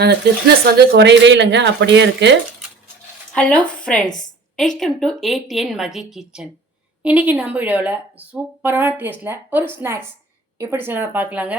அந்த திக்னஸ் வந்து குறையவே இல்லைங்க அப்படியே இருக்குது hello friends welcome to ATN Magi kitchen இன்றைக்கி நம்ம வீடியோவில் சூப்பரான டேஸ்ட்டில் ஒரு ஸ்நாக்ஸ் எப்படி செய்யலாம் பார்க்கலாங்க.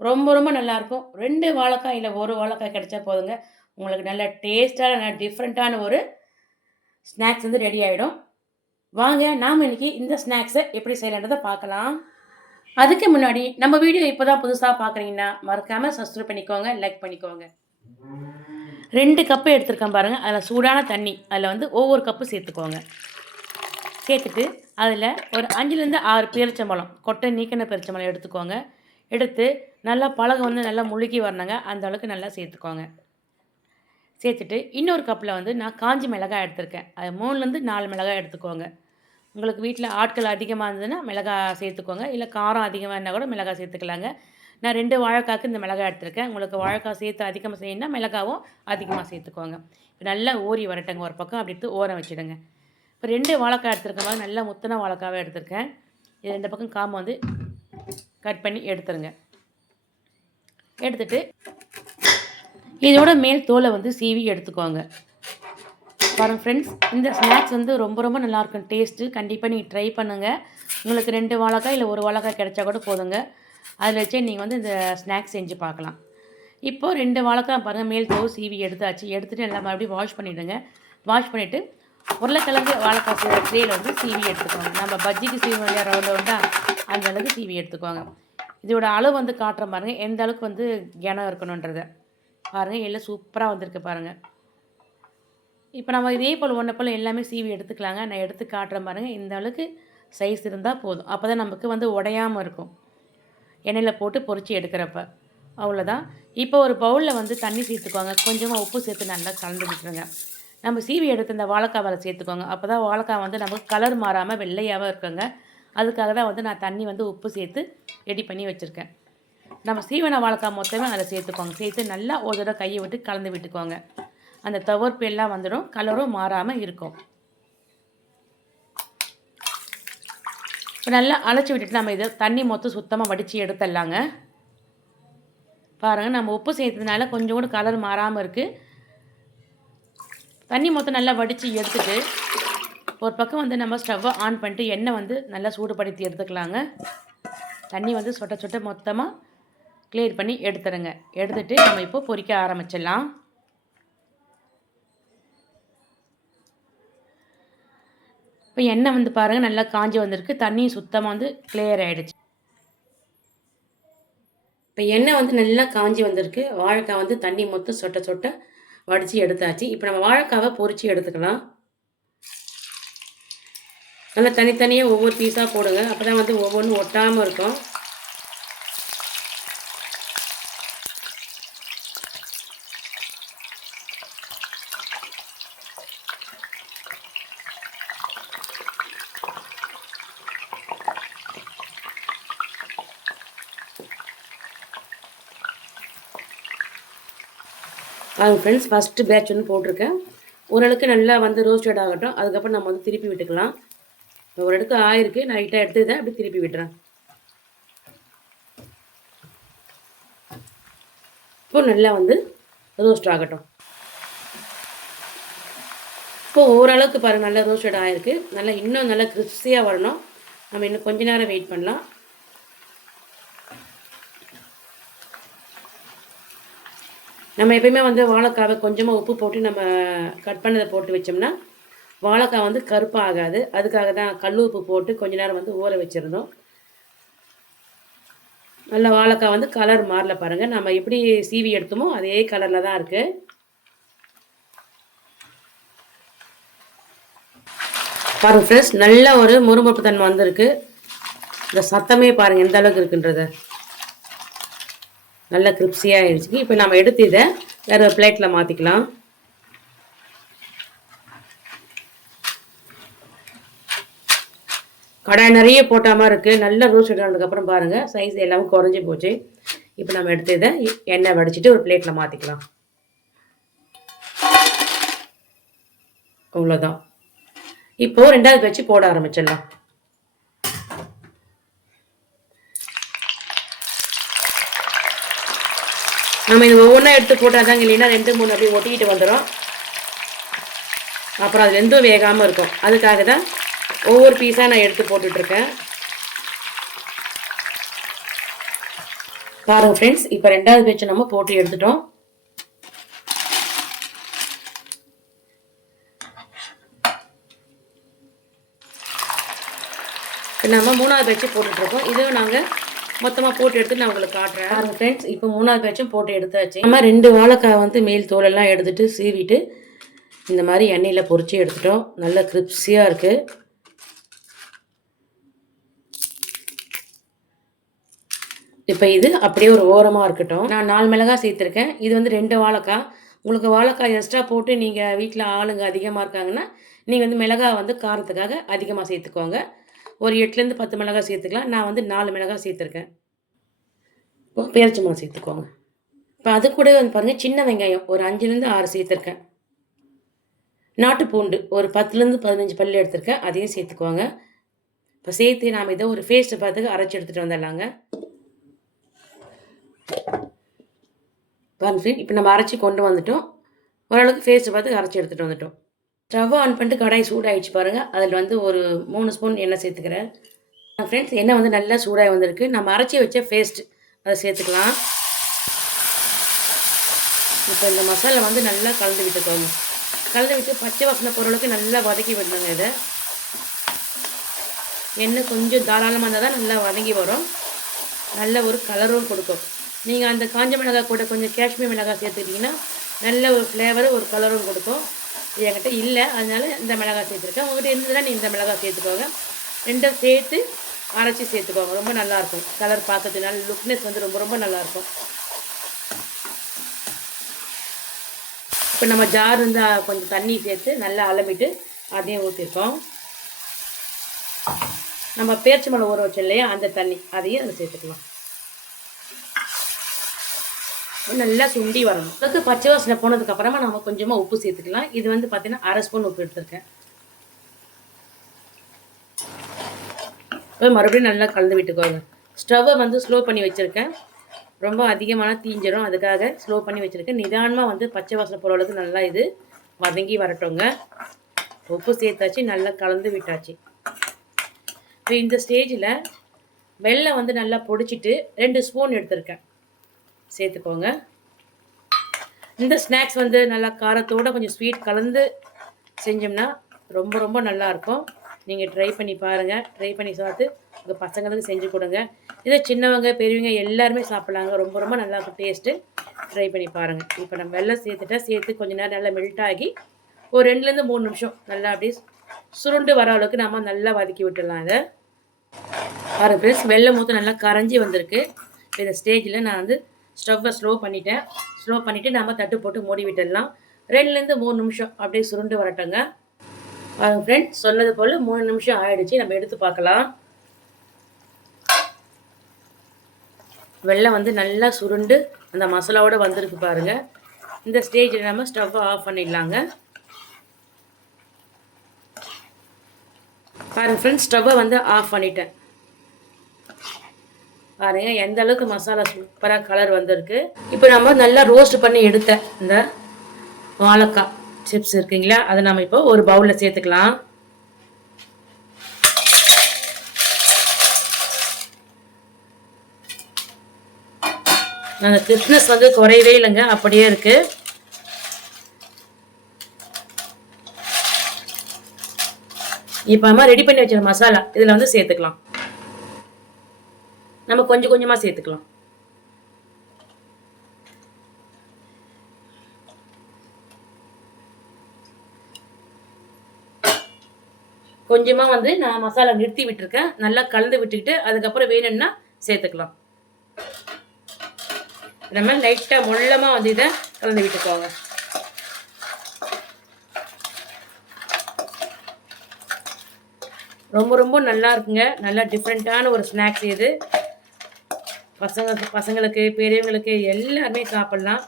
ரொம்ப ரொம்ப நல்லாயிருக்கும் ரெண்டு வாழைக்காய் இல்லை ஒரு வாழைக்காய் கிடைச்சா போதுங்க. உங்களுக்கு நல்ல டேஸ்ட்டான நல்ல டிஃப்ரெண்ட்டான ஒரு ஸ்நாக்ஸ் வந்து ரெடி ஆகிடும் வாங்க நாம் இன்னைக்கு இந்த ஸ்நாக்ஸை எப்படி செய்யலான்றதை பார்க்கலாம். அதுக்கு முன்னாடி நம்ம வீடியோ இப்போ தான் புதுசாக பார்க்குறீங்கன்னா மறக்காமல் சப்ஸ்கிரைப் பண்ணிக்கோங்க லைக் பண்ணிக்கோங்க. ரெண்டு கப்பு எடுத்துருக்கேன் பாருங்கள் அதில் சூடான தண்ணி. அதில் வந்து ஒவ்வொரு கப்பு சேர்த்துக்கோங்க. சேர்த்துட்டு அதில் ஒரு அஞ்சுலேருந்து ஆறு பேரிச்சம்பழம் கொட்டை நீக்கின பேரிச்சம்பழம் எடுத்துக்கோங்க. எடுத்து நல்லா பழகம் வந்து நல்லா முழுகி வரணுங்க. அந்த அளவுக்கு நல்லா சேர்த்துக்கோங்க. சேர்த்துட்டு இன்னொரு கப்பில் வந்து நான் காஞ்சி மிளகாய் எடுத்திருக்கேன். அது மூணுலேருந்து நாலு மிளகாய் எடுத்துக்கோங்க. உங்களுக்கு வீட்டில் ஆட்கள் அதிகமாக இருந்ததுன்னா மிளகாய் சேர்த்துக்கோங்க. இல்லை காரம் அதிகமாக இருந்தால் கூட மிளகாய் சேர்த்துக்கலாங்க. நான் ரெண்டு வாழைக்காய்க்கு இந்த மிளகாய் எடுத்திருக்கேன். உங்களுக்கு வாழைக்காய் சேர்த்து அதிகமாக செய்யணும்னா மிளகாவும் அதிகமாக சேர்த்துக்கோங்க. இப்போ நல்லா ஊறி வரட்டங்க ஒரு பக்கம். அப்படி எடுத்து ஓரம் வச்சுடுங்க. இப்போ ரெண்டு வாழைக்காய் எடுத்திருக்க மாதிரி நல்லா முத்தின வாழைக்காவே எடுத்திருக்கேன். இது ரெண்டு பக்கம் காம்பு வந்து கட் பண்ணி எடுத்துருங்க. எடுத்துட்டு இதோட மேல் தோலை வந்து சீவி எடுத்துக்கோங்க. பாருங்கள் ஃப்ரெண்ட்ஸ் இந்த ஸ்நாக்ஸ் வந்து ரொம்ப ரொம்ப நல்லாயிருக்கும் டேஸ்ட்டு கண்டிப்பாக நீங்கள் ட்ரை பண்ணுங்கள் உங்களுக்கு ரெண்டு வாழைக்காய் இல்லை ஒரு வாழைக்காய் கிடைச்சா கூட போதுங்க. அதில் வச்சே நீங்கள் வந்து இந்த ஸ்நாக்ஸ் செஞ்சு பார்க்கலாம் இப்போது ரெண்டு வாழைக்காய் பாருங்கள் மேல் தோல் சீவி எடுத்தாச்சு. எடுத்துகிட்டு எல்லாம் மறுபடியும் வாஷ் பண்ணிவிடுங்க வாஷ் பண்ணிவிட்டு உருளைக்கிழங்கு வாழைக்காய் செய்கிற ட்ரேயில் வந்து சீவி எடுத்துக்கோங்க. நம்ம பஜ்ஜிக்கு சீவி இல்லையா ரவுண்ட் ரவுண்டாக அந்த அளவுக்கு சீவி எடுத்துக்கோங்க. இதோட அளவு வந்து காட்டுற பாருங்கள் எந்த அளவுக்கு வந்து கிணம் இருக்கணுன்றதை பாருங்கள் எல்லாம் சூப்பராக வந்திருக்கு பாருங்கள் இப்போ நம்ம இதே போல் ஒன்றை போல் எல்லாமே சீவி எடுத்துக்கலாங்க. நான் எடுத்து காட்டுறேன் பாருங்கள் இந்த அளவுக்கு சைஸ் இருந்தால் போதும். அப்போ தான் நமக்கு வந்து உடையாமல் இருக்கும். எண்ணெயில் போட்டு பொறிச்சு எடுக்கிறப்ப. அவ்வளோதான். இப்போ ஒரு பவுலில் வந்து தண்ணி சேர்த்துக்கோங்க. கொஞ்சமாக உப்பு சேர்த்து நல்லா கலந்து விட்டுருங்க. நம்ம சீவி எடுத்து இந்த வாழைக்காவை சேர்த்துக்கோங்க. அப்போ தான் வாழைக்காய் வந்து நமக்கு கலர் மாறாமல் வெள்ளையாகவும் இருக்குங்க. அதுக்காக தான் வந்து நான் தண்ணி வந்து உப்பு சேர்த்து ரெடி பண்ணி வச்சுருக்கேன். நம்ம சீவன வாழைக்காய் மொத்தமே அதில் சேர்த்துக்கோங்க. சேர்த்து நல்லா ஒரு தடவை கையை விட்டு கலந்து விட்டுக்கோங்க. அந்த துவர்ப்பு எல்லாம் வந்துடும். கலரும் மாறாமல் இருக்கும். இப்போ நல்லா அழைச்சி விட்டுட்டு நம்ம இதை தண்ணி மொத்தம் சுத்தமாக வடித்து எடுத்துடலாங்க. பாருங்கள் நம்ம உப்பு சேர்த்ததுனால கொஞ்சம் கூட கலர் மாறாமல் இருக்குது தண்ணி மொத்தம் நல்லா வடித்து எடுத்துட்டு ஒரு பக்கம் வந்து நம்ம ஸ்டவ்வை ஆன் பண்ணிட்டு எண்ணெய் வந்து நல்லா சூடுபடுத்தி எடுத்துக்கலாங்க. தண்ணி வந்து சொட்ட சொட்ட மொத்தமாக கிளியர் பண்ணி எடுத்துடுங்க. எடுத்துகிட்டு நம்ம இப்போ பொரிக்க ஆரம்பிச்சிடலாம். இப்போ எண்ணெய் வந்து பாருங்கள் நல்லா காஞ்சி வந்திருக்கு. தண்ணி சுத்தமாக வந்து கிளியர் ஆகிடுச்சு இப்போ எண்ணெய் வந்து நல்லா காஞ்சி வந்திருக்கு. வாழைக்காய் வந்து தண்ணி மொத்தம் சொட்ட சொட்ட வடித்து எடுத்தாச்சு. இப்போ நம்ம வாழைக்காவை பொரித்து எடுத்துக்கலாம். நல்லா தனித்தனியாக ஒவ்வொரு பீஸாக போடுங்க. அப்போ தான் வந்து ஒவ்வொன்றும் ஒட்டாமல் இருக்கும். அது ஃப்ரெண்ட்ஸ் ஃபஸ்ட்டு பேட்ச் வந்து போட்டிருக்கேன். ஓரளவுக்கு நல்லா வந்து ரோஸ்டட் ஆகட்டும். அதுக்கப்புறம் நம்ம வந்து திருப்பி விட்டுக்கலாம். இப்போ ஒரு அடுக்கு ஆயிருக்கு. நான் லைட்டாக எடுத்து இதை அப்படி திருப்பி விட்டுறேன். இப்போ நல்லா வந்து ரோஸ்ட் ஆகட்டும். இப்போ ஓரளவுக்கு பாருங்கள் நல்லா ரோஸ்டட் ஆகிருக்கு நல்லா இன்னும் நல்லா கிறிஸ்பியாக வரணும். நம்ம இன்னும் கொஞ்ச நேரம் வெயிட் பண்ணலாம். நம்ம எப்பயுமே வந்து வாழைக்காவை கொஞ்சமாக உப்பு போட்டு நம்ம கட் பண்ணதை போட்டு வச்சோம்னா வாழைக்காய் வந்து கருப்பாக ஆகாது அதுக்காக தான் கல் உப்பு போட்டு கொஞ்ச நேரம் வந்து ஊற வச்சுருந்தோம். நல்ல வாழைக்காய் வந்து கலர் மாறல பாருங்கள் நம்ம எப்படி சீவி எடுத்தோமோ அதே கலரில் தான் இருக்குது பாருங்கள் ஃப்ரெண்ட்ஸ் நல்ல ஒரு முறுமுறுப்பு தன்மை வந்திருக்கு. இந்த சத்தமே பாருங்கள் எந்த அளவுக்கு இருக்குன்றதை. நல்ல கிரிப்ஸியாக ஆயிடுச்சு. இப்போ நம்ம எடுத்து இதை வேறு ஒரு பிளேட்டில் மாற்றிக்கலாம் கடாய் நிறைய போட்டாமல் மாதிரி இருக்குது நல்ல ரோஸ்ட் ஆனதுக்கப்புறம் பாருங்கள் சைஸ் எல்லாமே குறைஞ்சி போச்சு. இப்போ நம்ம எடுத்து இதை எண்ணெய் வடிச்சிட்டு ஒரு பிளேட்டில் மாற்றிக்கலாம் அவ்வளோதான் இப்போது ரெண்டாவது வச்சு போட ஆரம்பிச்சிடலாம். நம்ம இது ஒவ்வொன்றா எடுத்து போட்டால் தாங்க இல்லைன்னா ரெண்டு மூணு அப்படியே ஒட்டிக்கிட்டு வந்துடும் அப்புறம் அது ரெண்டும் வேகாமல் இருக்கும். அதுக்காக தான் ஒவ்வொரு பீஸாக நான் எடுத்து போட்டுட்ருக்கேன். பாருங்கள் ஃப்ரெண்ட்ஸ் இப்போ ரெண்டாவது பேச்சு நம்ம போட்டு எடுத்துட்டோம். நம்ம மூணாவது பேச்சு போட்டுட்ருக்கோம். இதுவும் நாங்கள் மொத்தமாக போட்டு எடுத்து நான் உங்களுக்கு காட்டுறேன். பாருங்க ஃப்ரெண்ட்ஸ் இப்போ மூணாவது பேட்சும் போட்டு எடுத்தாச்சு. நம்ம ரெண்டு வாழைக்காய் வந்து மேல் தோலெல்லாம் எடுத்துகிட்டு சீவிட்டு இந்த மாதிரி எண்ணெயில் பொறிச்சு எடுத்துட்டோம். நல்ல கிரிப்ஸியாக இருக்குது இப்போ இது அப்படியே ஒரு ஓரமாக இருக்கட்டும். நான் நாலு மிளகாய் சேர்த்துருக்கேன். இது வந்து ரெண்டு வாழைக்காய். உங்களுக்கு வாழைக்காய் எக்ஸ்ட்ரா போட்டு நீங்கள் வீட்டில் ஆளுங்க அதிகமாக இருக்காங்கன்னா நீங்கள் வந்து மிளகாய் வந்து காரத்துக்காக அதிகமாக சேர்த்துக்கோங்க. ஒரு எட்டுலேருந்து பத்து மிளகாய் சேர்த்துக்கலாம். நான் வந்து நாலு மிளகாய் சேர்த்துருக்கேன். இப்போ பேரிச்சம்பழம் சேர்த்துக்கோங்க. இப்போ அது கூட வந்து பாருங்கள் சின்ன வெங்காயம் ஒரு அஞ்சுலேருந்து ஆறு சேர்த்துருக்கேன். நாட்டு பூண்டு ஒரு பத்துலேருந்து பதினஞ்சு பல்லு எடுத்திருக்கேன். அதையும் சேர்த்துக்குவாங்க இப்போ சேர்த்து நாம் இதை ஒரு ஃபேஸ்ட்டு பார்த்துக்கு அரைச்சி எடுத்துகிட்டு வந்துடலாங்க. பாருங்க இப்போ நம்ம அரைச்சி கொண்டு வந்துட்டோம். ஓரளவுக்கு ஃபேஸ்ட்டு பார்த்து அரைச்சி எடுத்துகிட்டு வந்துட்டோம். ரவை ஆன் பண்ணிட்டு கடாய் சூடாகிடுச்சு பாருங்கள் அதில் வந்து ஒரு மூணு ஸ்பூன் எண்ணெய் சேர்த்துக்கிறேன். ஃப்ரெண்ட்ஸ் எண்ணெய் வந்து நல்லா சூடாகி வந்திருக்கு. நம்ம அரைச்சி வச்ச பேஸ்ட் அதை சேர்த்துக்கலாம். இப்போ இந்த மசாலா வந்து நல்லா கலந்து விட்டுக்கோங்க. கலந்து விட்டு பச்சை வாசனை போகிற அளவுக்கு நல்லா வதக்கி விடணுங்க இதை. எண்ணெய் கொஞ்சம் தாராளமாக இருந்தால் தான் நல்லா வதங்கி வரும். நல்ல ஒரு கலரும் கொடுக்கும். நீங்கள் அந்த காஞ்ச மிளகாய் கூட கொஞ்சம் காஷ்மீர் மிளகாய் சேர்த்துக்கிட்டிங்கன்னா நல்ல ஒரு ஃப்ளேவரும் ஒரு கலரும் கொடுக்கும். என்கிட்ட இல்லை. அதனால இந்த மிளகாய் சேர்த்துருக்கேன். உங்கள்கிட்ட இருந்ததுன்னா நீ இந்த மிளகாய் சேர்த்துக்கோங்க. ரெண்டும் சேர்த்து அரைச்சி சேர்த்துக்கோங்க. ரொம்ப நல்லாயிருக்கும். கலர் பார்க்கறதுனால லுக்னஸ் வந்து ரொம்ப ரொம்ப நல்லாயிருக்கும். இப்போ நம்ம ஜார் இருந்தால் கொஞ்சம் தண்ணி சேர்த்து நல்லா அலம்பிட்டு அதையும் ஊற்றிருக்கோம் நம்ம பேர்ச்சி மலை ஊற வச்சோம் இல்லையா? அந்த தண்ணி. அதையும் அதில் சேர்த்துக்கலாம். நல்லா சுண்டி வரணும். அதுக்கு பச்சை வாசனை போனதுக்கு அப்புறமா நம்ம கொஞ்சமாக உப்பு சேர்த்துக்கலாம். இது வந்து பார்த்தீங்கன்னா அரை ஸ்பூன் உப்பு எடுத்திருக்கேன். மறுபடியும் நல்லா கலந்து விட்டுக்கோங்க. ஸ்டவ்வை வந்து ஸ்லோ பண்ணி வச்சுருக்கேன். ரொம்ப அதிகமான தீஞ்சிரும். அதுக்காக ஸ்லோ பண்ணி வச்சுருக்கேன். நிதானமாக வந்து பச்சை வாசனை போகிற அளவுக்கு நல்லா இது வதங்கி வரட்டுங்க. உப்பு சேர்த்தாச்சு. நல்லா கலந்து விட்டாச்சு. இப்போ இந்த ஸ்டேஜில் வெள்ளை வந்து நல்லா பொடிச்சிட்டு ரெண்டு ஸ்பூன் எடுத்திருக்கேன். சேர்த்துக்கோங்க. இந்த ஸ்நாக்ஸ் வந்து நல்லா காரத்தோடு கொஞ்சம் ஸ்வீட் கலந்து செஞ்சோம்னா ரொம்ப ரொம்ப நல்லாயிருக்கும் நீங்கள் ட்ரை பண்ணி பாருங்கள் ட்ரை பண்ணி சாப்பிட்டு உங்கள் பசங்களுக்கு செஞ்சு கொடுங்க. இதை சின்னவங்க பெரியவங்க எல்லாருமே சாப்பிட்லாங்க. ரொம்ப ரொம்ப நல்லா இருக்கும் டேஸ்ட்டு ட்ரை பண்ணி பாருங்கள் இப்போ நம்ம வெள்ளம் சேர்த்துட்டா சேர்த்து கொஞ்ச நேரம் நல்லா மெல்ட் ஆகி ஒரு ரெண்டுலேருந்து மூணு நிமிஷம் நல்லா அப்படியே சுருண்டு வர அளவுக்கு நம்ம நல்லா வதக்கி விட்டுடலாம் இதை. பாருங்கள் ஃப்ரெண்ட்ஸ் வெள்ளம் ஊற்ற நல்லா கரைஞ்சி வந்திருக்கு. இந்த ஸ்டேஜில் நான் வந்து ஸ்டவ்வை ஸ்லோ பண்ணிட்டேன். ஸ்லோ பண்ணிவிட்டு நம்ம தட்டு போட்டு மூடி விட்டுடலாம். ரெண்டுலேருந்து மூணு நிமிஷம் அப்படியே சுருண்டு வரட்டுங்க. பாருங்க ஃப்ரெண்ட்ஸ் சொன்னது போல் மூணு நிமிஷம் ஆயிடுச்சு. நம்ம எடுத்து பார்க்கலாம். வெள்ளம் வந்து நல்லா சுருண்டு அந்த மசாலாவோடு வந்திருக்கு பாருங்க. இந்த ஸ்டேஜில் நம்ம ஸ்டவ்வை ஆஃப் பண்ணிடலாங்க. பாருங்கள் ஃப்ரெண்ட்ஸ் ஸ்டவ்வை வந்து ஆஃப் பண்ணிட்டேன். பாருங்க எந்த அளவுக்கு மசாலா சூப்பராக கலர் வந்திருக்கு. இப்போ நம்ம நல்லா ரோஸ்ட் பண்ணி எடுத்த இந்த வாழைக்காய் சிப்ஸ் இருக்குங்களா? அதை நம்ம இப்போ ஒரு பவுலில் சேர்த்துக்கலாம். அந்த திக்னஸ் வந்து குறையவே இல்லைங்க அப்படியே இருக்கு. இப்போ நம்ம ரெடி பண்ணி வச்சிருக்க மசாலா இதில் வந்து சேர்த்துக்கலாம். நம்ம கொஞ்சம் கொஞ்சமாக சேர்த்துக்கலாம். கொஞ்சமாக வந்து நான் மசாலா நிறுத்தி விட்டுருக்கேன். நல்லா கலந்து விட்டுக்கிட்டு அதுக்கப்புறம் வேணும்னா சேர்த்துக்கலாம். நம்ம லைட்டாக மொள்ளமாக வந்து இதை கலந்து விட்டுக்கோங்க. ரொம்ப ரொம்ப நல்லா இருக்குங்க. நல்லா டிஃப்ரெண்ட்டான ஒரு ஸ்நாக்ஸ் இது. பசங்க பசங்களுக்கு பெரியவங்களுக்கு எல்லாருமே சாப்பிட்லாம்.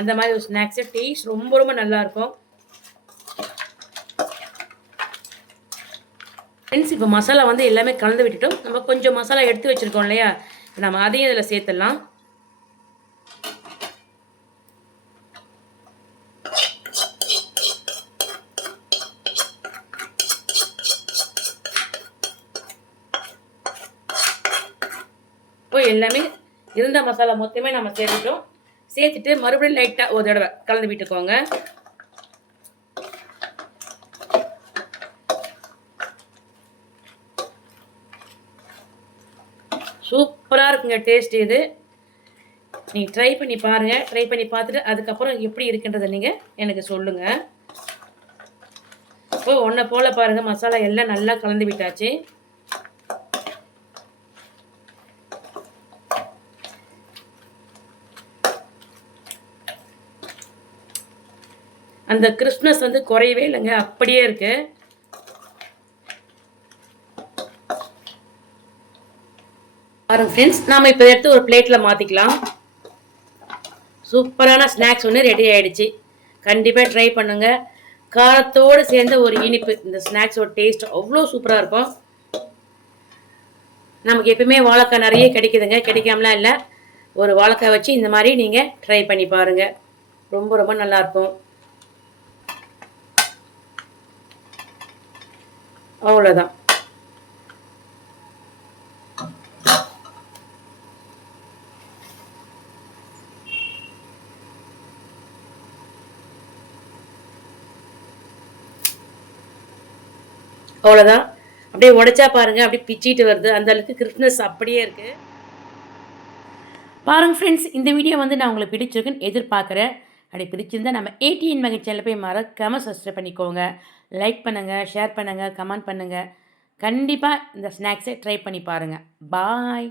அந்த மாதிரி ஒரு ஸ்நாக்ஸு டேஸ்ட் ரொம்ப ரொம்ப நல்லாயிருக்கும் ஃப்ரெண்ட்ஸ் இப்போ மசாலா வந்து எல்லாமே கலந்து விட்டுட்டோம். நம்ம கொஞ்சம் மசாலா எடுத்து வச்சுருக்கோம் இல்லையா? நம்ம அதையும் இதில் சேர்த்துடலாம். எல்லாமே இருந்த மசாலா மொத்தமே நம்ம சேர்த்துட்டோம். சேர்த்துட்டு மறுபடியும் லைட்டாக ஒரு தடவை கலந்து விட்டுக்கோங்க. சூப்பராக இருக்குங்க டேஸ்ட் இது. நீங்கள் ட்ரை பண்ணி பாருங்கள் ட்ரை பண்ணி பார்த்துட்டு அதுக்கப்புறம் எப்படி இருக்குன்றதை நீங்கள் எனக்கு சொல்லுங்கள் இப்போ ஒன்றை போல் பாருங்கள் மசாலா எல்லாம் நல்லா கலந்து விட்டாச்சு. அந்த கிறிஸ்மஸ் வந்து குறையவே இல்லைங்க. அப்படியே இருக்கு. பாருங்க ஃப்ரெண்ட்ஸ் நாம இப்போ எடுத்து ஒரு பிளேட்டில் மாற்றிக்கலாம் சூப்பரான ஸ்நாக்ஸ் ஒன்று ரெடி ஆயிடுச்சு. கண்டிப்பாக ட்ரை பண்ணுங்க. காரத்தோடு சேர்ந்த ஒரு இனிப்பு. இந்த ஸ்நாக்ஸோட டேஸ்ட் அவ்வளோ சூப்பராக இருக்கும். நமக்கு எப்பயுமே வாழைக்காய் நிறைய கிடைக்குதுங்க. கிடைக்காமலாம் இல்லை. ஒரு வாழைக்காய் வச்சு இந்த மாதிரி நீங்கள் ட்ரை பண்ணி பாருங்கள் ரொம்ப ரொம்ப நல்லாயிருக்கும் அவ்வளோதான் அவ்வளோதான் அப்படியே உடைச்சா பாருங்க அப்படியே பிச்சிட்டு வருது. அந்த அளவுக்கு கிறிஸ்மஸ் அப்படியே இருக்கு. பாருங்க ஃப்ரெண்ட்ஸ் இந்த வீடியோ வந்து நான் உங்களுக்கு பிடிச்சிருக்குன்னு எதிர்பார்க்குறேன். அப்படி பிடிச்சிருந்தால் நம்ம ஏடிஎன் மகன் சேனலில் போய் மறக்காமல் சப்ஸ்கிரைப் பண்ணிக்கோங்க. லைக் பண்ணுங்கள் ஷேர் பண்ணுங்கள் கமெண்ட் பண்ணுங்கள் கண்டிப்பாக இந்த ஸ்நாக்ஸை ட்ரை பண்ணி பாருங்கள் பாய்